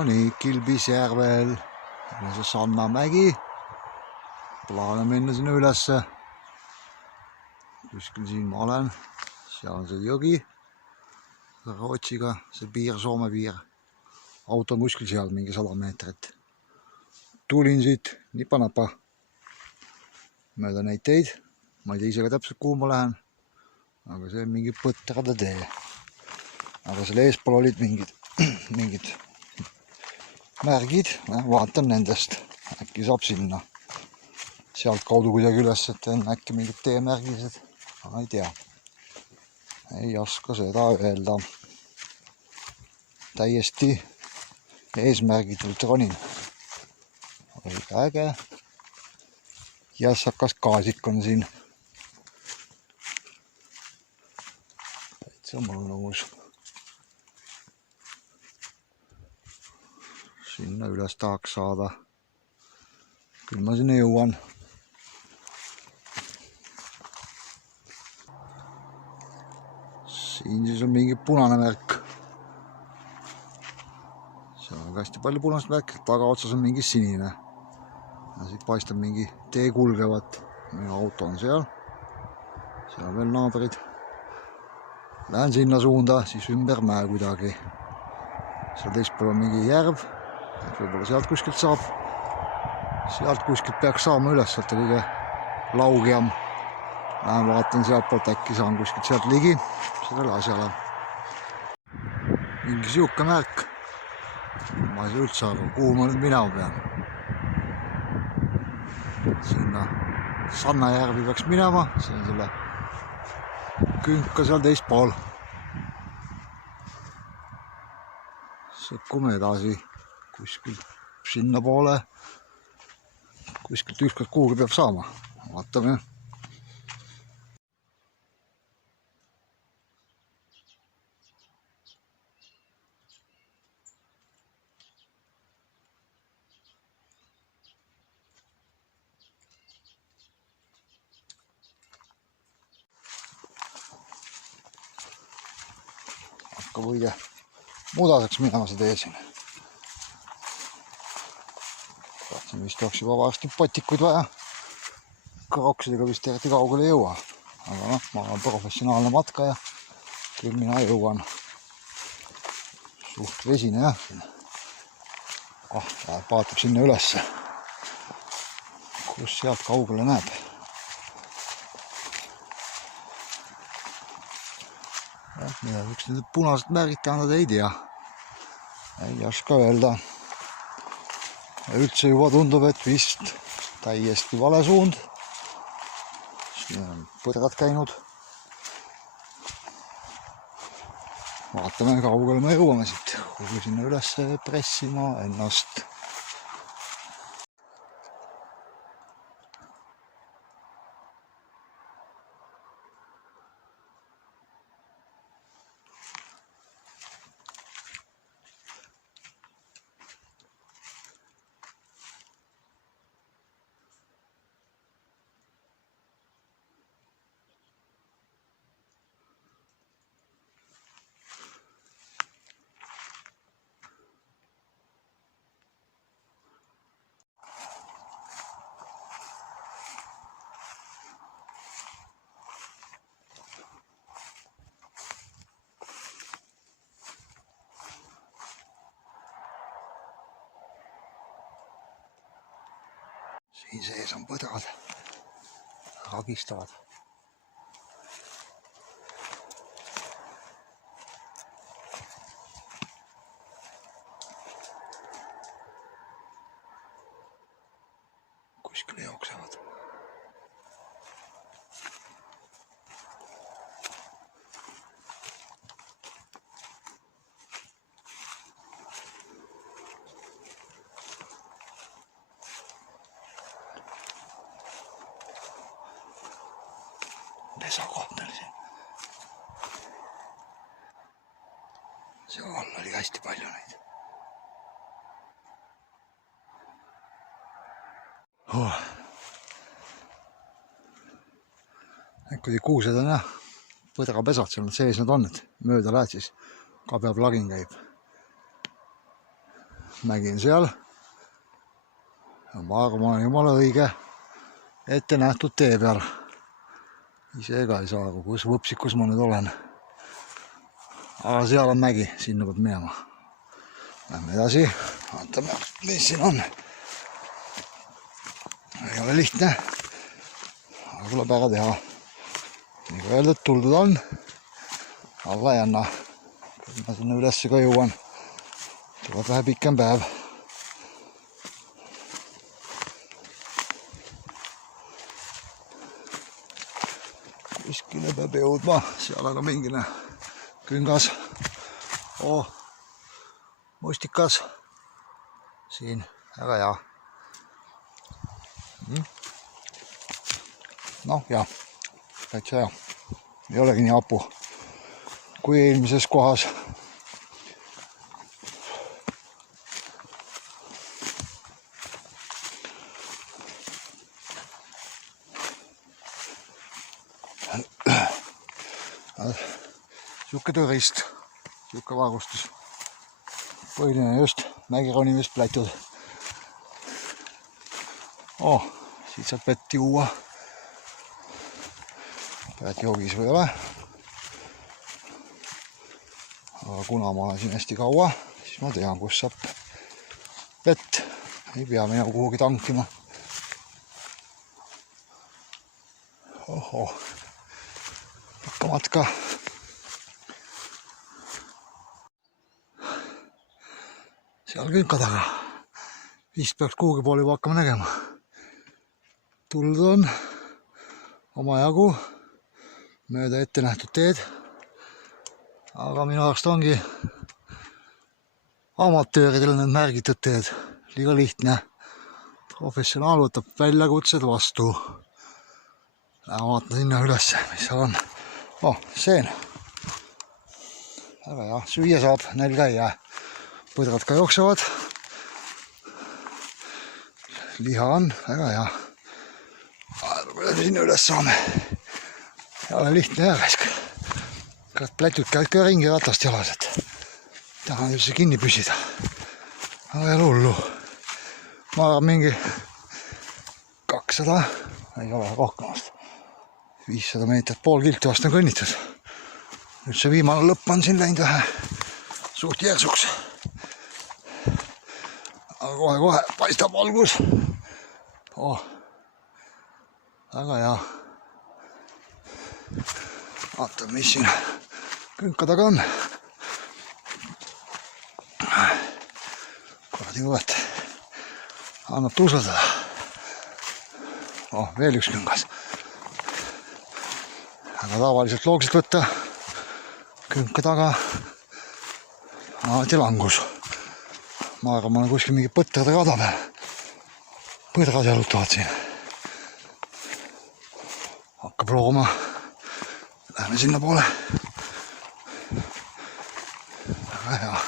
No nii, Kilbisjärvel on see Sannamägi. Plaane minna sinna ülesse. Kuskil siin ma olen. Seal on see jõgi. Rootsiga, see piir, Soome piir. Auto on kuskil seal mingi 100 meetrit. Tulin siit nipa-napa mööda neid teid. Ma ei tea ise ka täpselt kuhu ma lähen. Aga see on mingi põtrade tee. Aga selle eespool olid mingid märgid, vaatan nendest, äkki saab sinna sealt kaudu kuidagi üles, et on äkki mingid teemärgised, aga ei tea, ei oska seda öelda. Täiesti eesmärgitult ronin, õige äge. Jässakas kaasik on siin, täitsa mõnus. Sinna üles tahaks saada. Küll ma sinna jõuan. Siin siis on mingi punane märk. Seal on hästi palju punast märki, tagaotsas on mingi sinine. Ja siit paistab mingi tee kulgevat. Minu auto on seal. Seal on veel naabrid. Lähen sinna suunda, siis ümber mäe kuidagi. Seal teispool on mingi järv. Võib-olla sealt kuskilt saab. Sealt kuskilt peaks saama üles, sealt kõige laugiam. Lähen vaatan sealt poolt, äkki saan kuskilt sealt ligi sellele asjale. Mingi siuke märk. Ma ei saa üldse aru, kuhu ma nüüd minema pean. Sinna Sannajärvi peaks minema, see on selle künka seal teispool. Sõkkume edasi. Kuskilt sinna poole, kuskilt ükskord kuhugi peab saama. Vaatame. Hakkab õige mudaseks minema see tee siin. Vist oleks juba varsti potikuid vaja. Kroksidega vist eriti kaugele ei jõua. Aga ma olen professionaalne matka ja küll mina jõuan. Suht vesine jah. Vaatab sinna ülesse. Kus sealt kaugele näeb. Mida üks need punased märgid tähendada ei tea. Ei oska öelda. Ja üldse juba tundub, et vist täiesti vale suund. Siin on põdrad käinud. Vaatame, kaugele me jõuame siit. Kuhu sinna üles pressima ennast. Siin sees on põdrad, ragistavad. Kuskile jooksevad. Pesakoht oli siin. See all oli hästi palju neid. Äkki kuused on jah, põdrapesad seal sees nad on, et mööda lähed siis ka peab lagin käib. mägi on seal. Ja ma arvan, ma olen jumala õige ette nähtud tee peal. Ise ka ei saa aru, kus võpsikus ma nüüd olen. Aga seal on mägi, sinna peab minema. Lähme edasi, vaatame, mis siin on. Ei ole lihtne, aga tuleb ära teha. Nii kui öeldud, tuldud on, alla ei anna. Kui ma sinna ülesse ka jõuan, tuleb vähe pikem päev. Kuskile peab jõudma, seal aga mingine küngas. Mustikas. Siin, väga hea. Noh, jah, täitsa hea. Ei olegi nii hapu kui eelmises kohas. Siuke turist, siuke varustus. Põhiline just mägironimist plätud. Siit saab vett juua. Pead joogis või ole. Aga kuna ma olen siin hästi kaua, siis ma tean, kus saab vett. Ei pea minna kuhugi tankima. Pikka matka. Seal künka taga. Vist peaks kuhugi poole juba hakkama nägema. Tuldud on omajagu mööda ette nähtud teed. Aga minu arust ongi amatööridel need märgitud teed. Liiga lihtne. Professionaal võtab väljakutsed vastu. Lähen vaatan sinna ülesse, mis seal on. Seen. Väga hea. Süüa saab, nälga ei jää. Põdrad ka jooksevad. Liha on, väga hea. Kuidas me sinna üles saame? Ei ole lihtne järvesk. Plätud käid ka ringi ratast jalas, et tahan üldse kinni püsida. Aga ei ole hullu. Ma arvan mingi 200, ei ole rohkemast. 500 meetrit, pool kilti vast on kõnnitud. Nüüd see viimane lõpp on siin läinud vähe suht järsuks. Aga kohe paistab valgus. Väga hea. Vaatame, mis siin künka taga on. Kuradi kõvet. Annab tuusaldada. Veel üks küngas. Aga tavaliselt loogiselt võtta künka taga alati langus. Ma arvan, ma olen kuskil mingi põtrade rada peal. Põdrad jalutavad siin. Hakkab looma. Lähme sinna poole. Väga hea.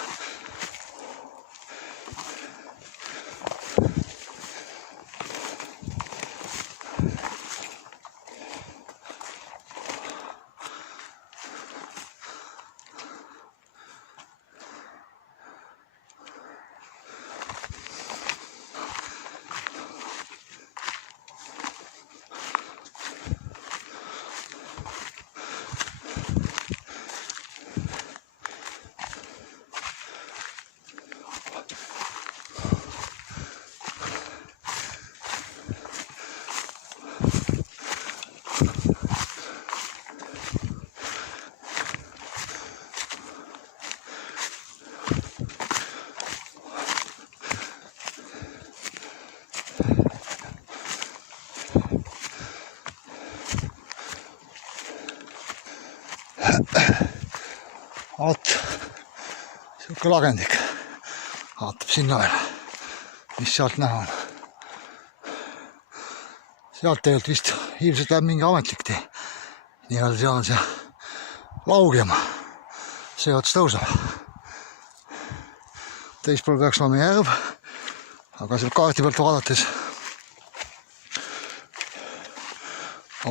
Vaat, siuke lagendik. Vaatab sinna veel, mis sealt näha on. Sealt tegelikult vist ilmselt läheb mingi ametlik tee. Nii-öelda seal on see laugema. See ots tõuseb. Teispool peaks olema järv, aga seal kaarti pealt vaadates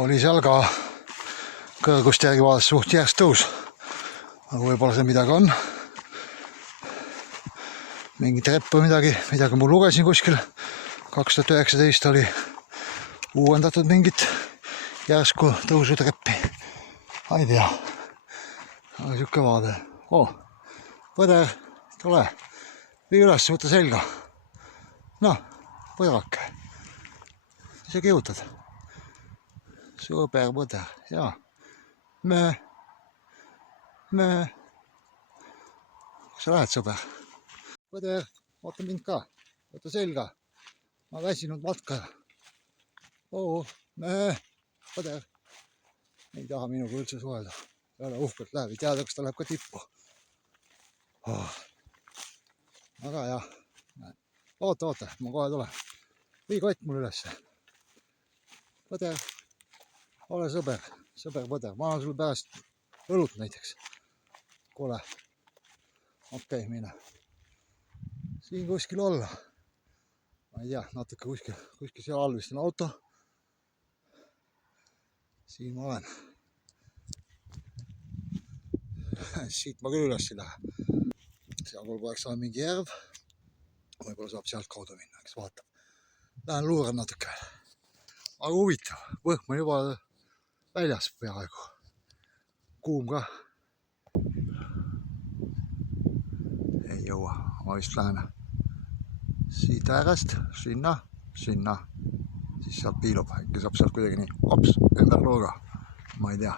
oli seal ka kõrgust järgi vaadates suht järsk tõus. Aga võib-olla see midagi on. mingi trepp või midagi ma lugesin kuskil. 2019 oli uuendatud mingit järsku tõusutreppi. Ma ei tea. Aga siuke vaade. Põder, tule. Vii üles, võta selga. Noh, põdrake. Mis sa kihutad? Super põder, jaa. Möö. Kus sa lähed, sõber? Põder, oota mind ka. Võta selga. Ma väsinud matkaja. Möö. Põder. Ei taha minuga üldse suhelda. Jälle uhkelt läheb. Ei teada, kas ta läheb ka tippu. Aga jah. Oota. Ma kohe tulen. Vii kott mul ülesse. Põder. Ole sõber. Sõber põder. Ma annan sulle pärast õlut näiteks. Kuule. Okei, mine. Siin kuskil olla. Ma ei tea, natuke kuskil seal all vist on auto. Siin ma olen. Siit ma küll üles ei lähe. Seal pool peaks olema mingi järv. Võib-olla saab sealt kaudu minna, kes vaatab. Lähen luuran natuke. Aga huvitav. Võhm on juba väljas peaaegu. Kuum ka. Ei jõua. Ma vist lähen siit äärest sinna. Siis sealt piilub. Äkki saab sealt kuidagi nii hops, ümber nurga. Ma ei tea.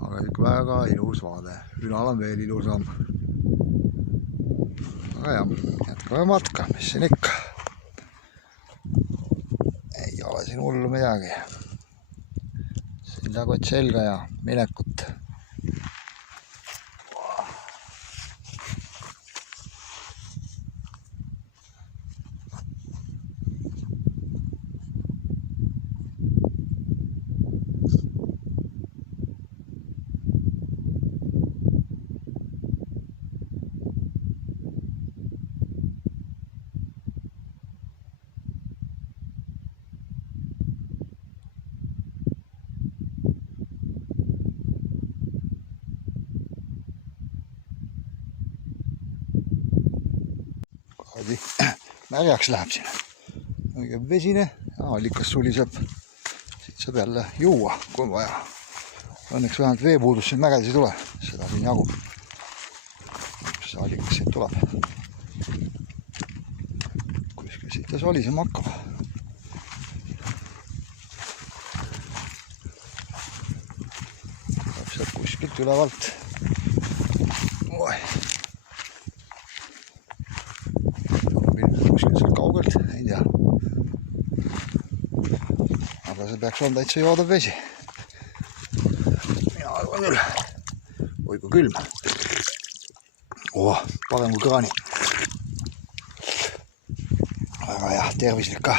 Aga ikka väga ilus vaade. Ülal on veel ilusam. Aga jah, jätkame matka, mis siin ikka. Ei ole siin hullu midagi. Seljakott selga ja minekut. Märjaks läheb siin. Õige vesine. Allikas suliseb. Siit saab jälle juua, kui on vaja. Õnneks vähemalt veepuudus siin mägedes ei tule. Seda siin jagub. See allikas siit tuleb. Kuskil siit ta solisema hakkab. Tuleb sealt kuskilt ülevalt. Kaugelt, ei tea. Aga see peaks olema täitsa joodav vesi. Mina arvan küll. Oi kui külm. Parem kui kraani. Väga hea, tervislik ka.